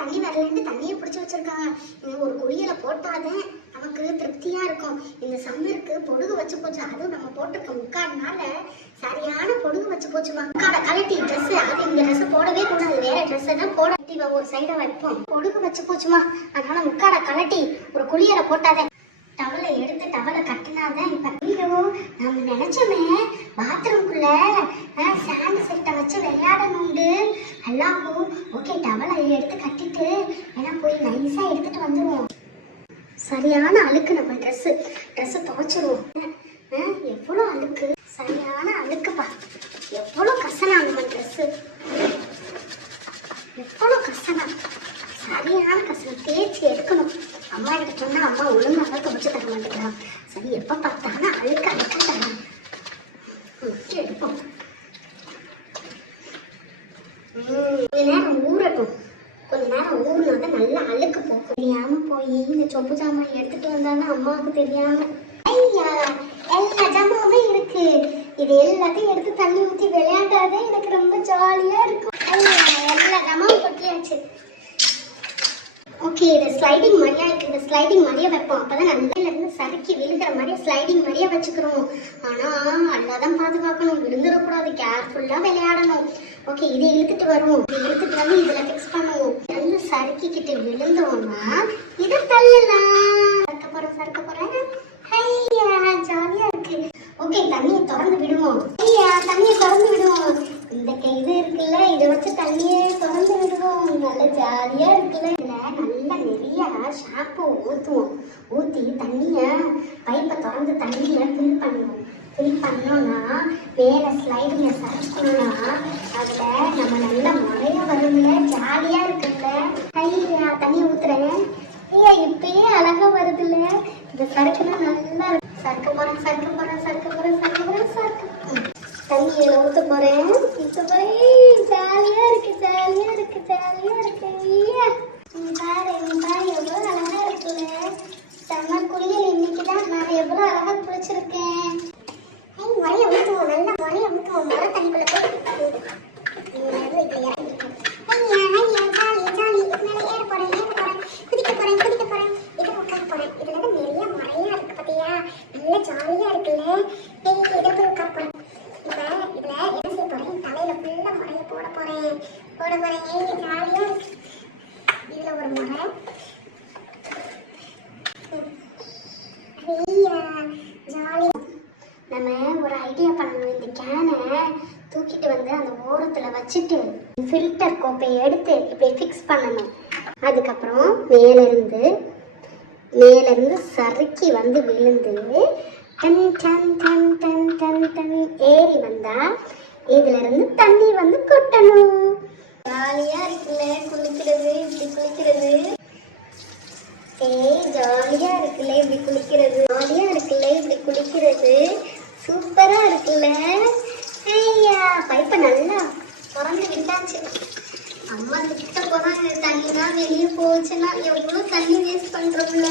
தண்ணி வரலன்னு தண்ணியை பிடிச்சி வச்சிருக்காங்க. ஒரு குளியலை போட்டாதான் நமக்கு திருப்தியா இருக்கும். இந்த சம்மருக்கு பொடுகு வச்சு போச்சு. அதுவும் நம்ம போட்டிருக்க முக்காடுனால சரியான பொடுகு வச்சு போச்சுமா. முக்காடை கலட்டி ட்ரெஸ், அது இந்த ட்ரெஸ் போடவே கூடாது, வேற ட்ரெஸ் தான் போட. ஒரு சைடை வைப்போம். பொடுகு வச்சு போச்சுமா, அதனால முக்காடை கலட்டி ஒரு குளியலை போட்டாதான். டவலை எடுத்து டவலை கட்டினாதான் இப்ப. ஐயோ, நம்ம நினைச்சோமே பாத்ரூம்குள்ள சாண்ட் செட்டை வச்சு விளையாடணுண்டு எல்லாமோ. ஓகே, டவலை எடுத்து கட்டிட்டு ஏன்னா போய் நைஸா எடுத்துட்டு வந்துருவோம். சரியான அழுக்கு நம்ம ட்ரெஸ் துவைச்சிருவோம். எவ்வளோ அழுக்கு, சரியான அழுக்குப்பா. எவ்வளோ கசனா நம்ம ட்ரெஸ், எவ்வளோ கசனா, சரியான கசனம். தேய்ச்சி எடுக்கணும். அம்மா கிட்ட சொன்னா அம்மா ஒழுங்காக துவைச்சு தர மாட்டேங்கிறான். சரி, எப்ப பார்த்தாலும் அழுக்க தரேன். எடுப்போம். கொஞ்ச நேரம் ஊறட்டும். கொஞ்ச நேரம் ஊறினாதான் நல்லா அழுக்கு போகும். தெரியாம போய் இந்த சொப்பு ஜாமான் எடுத்துட்டு வந்தாலும் அம்மாவுக்கு தெரியாம. ஐயா, எல்லா ஜாமானுமே இருக்கு. இது எல்லாத்தையும் எடுத்து தண்ணி ஊற்றி விளையாண்டாதே எனக்கு ரொம்ப ஜாலியா இருக்கும். ஐயா, எல்லா ஜாமாவும் கொட்டியாச்சு. ஓகே, இது ஸ்லைடிங் மாதிரியா இருக்கு. இந்த ஸ்லைடிங் மாதிரியே வைப்போம். அப்பதான் நல்ல இருந்து சறுக்கி விழுகிற மாதிரியே ஸ்லைடிங் மாதிரியே வச்சுக்கிறோம். ஆனா அல்லாதான் பாதுகாக்கணும், விழுந்துடக்கூடாது, கேர்ஃபுல்லா விளையாடணும். ஓகே, இதை இழுத்துட்டு வருவோம். இழுத்துட்டு வந்து இதுல ஃபிக்ஸ் பண்ணுவோம். வந்து சறுக்கிக்கிட்டு விழுந்தோம்னா இதை தள்ளலாம். சறுக்க போறேன். ஐயா, ஜாலியா இருக்கு. ஓகே, தண்ணியை திறந்து விடுவோம். ஐயா, தண்ணியை திறந்து விடுவோம். இந்த இது இருக்குல்ல, இதை வச்சு தண்ணியை திறந்து விடுவோம். நல்ல ஜாலியா இருக்குல்ல. நல்லா நிறைய ஷாம்பு ஊற்றுவோம். ஊற்றி தண்ணியை பைப்பை திறந்து தண்ணியை ஃபில் பண்ணுவோம். ஃபில் பண்ணோம்னா மேலே ஸ்லைடிங்க சறுக்கணும்னா அதில் நம்ம நல்லா முறையா வரும்ல, ஜாலியா இருக்குல்ல. ஐயா, தண்ணியை ஊற்றுறேன். ஐயா, இப்பயே அழகா வருதுல்ல. இந்த சறுக்குனா நல்லா சறுக்க போறேன். தண்ணியில ஊற்ற போறேன். ஜாலியா இருக்கு. ஐயா, பாரு எவ்வளோ அழகா இருக்குல்ல. செம்ம குளியல். இன்னைக்குதான் நான் எவ்வளோ அழகா குளிச்சிருக்கேன். முறைய ஊற்றுவோம், நல்லா முறைய ஊற்றுவோம். முறை தண்ணிக்குள்ள போட்டு குதிக்க போறேன். இது உட்கார போறேன். இதுல தான் நிறைய முறையா இருக்கு பாத்தியா, நல்ல ஜாலியா இருக்குல்ல. இதை போய் உட்கார போறேன். இப்ப இதுல என்ன செய்ய போறேன், தலையில ஃபுல்லா முறைய போட போறேன். ஜாலியா இருக்கு. இதுல ஒரு முறை. ஜாலியா நம்ம ஒரு ஐடியா பண்ணணும். இந்த கேனை தூக்கிட்டு வந்து அந்த ஓரத்துல வச்சுட்டு ஃபில்டர் கோப்பையை எடுத்து இப்படி ஃபிக்ஸ் பண்ணணும். அதுக்கப்புறம் மேலிருந்து சறுக்கி வந்து விழுந்து done done done done done done ஏறி வந்தா இதுல இருந்து தண்ணி வந்து கொட்டணும். ஜாலியா இருக்குல்ல குளிக்கிறது, இப்படி குளிக்கிறது. ஜாலியா இருக்குல்ல இப்படி குளிக்கிறது. சூப்பரா இருக்குல்ல. ஐயா, பைப்பை நல்லா திறந்து விட்டாச்சு. அம்மா கிட்ட போனா தண்ணி தான் வெளியே போச்சுன்னா எவ்வளவு தண்ணி வேஸ்ட் பண்றோம்ல.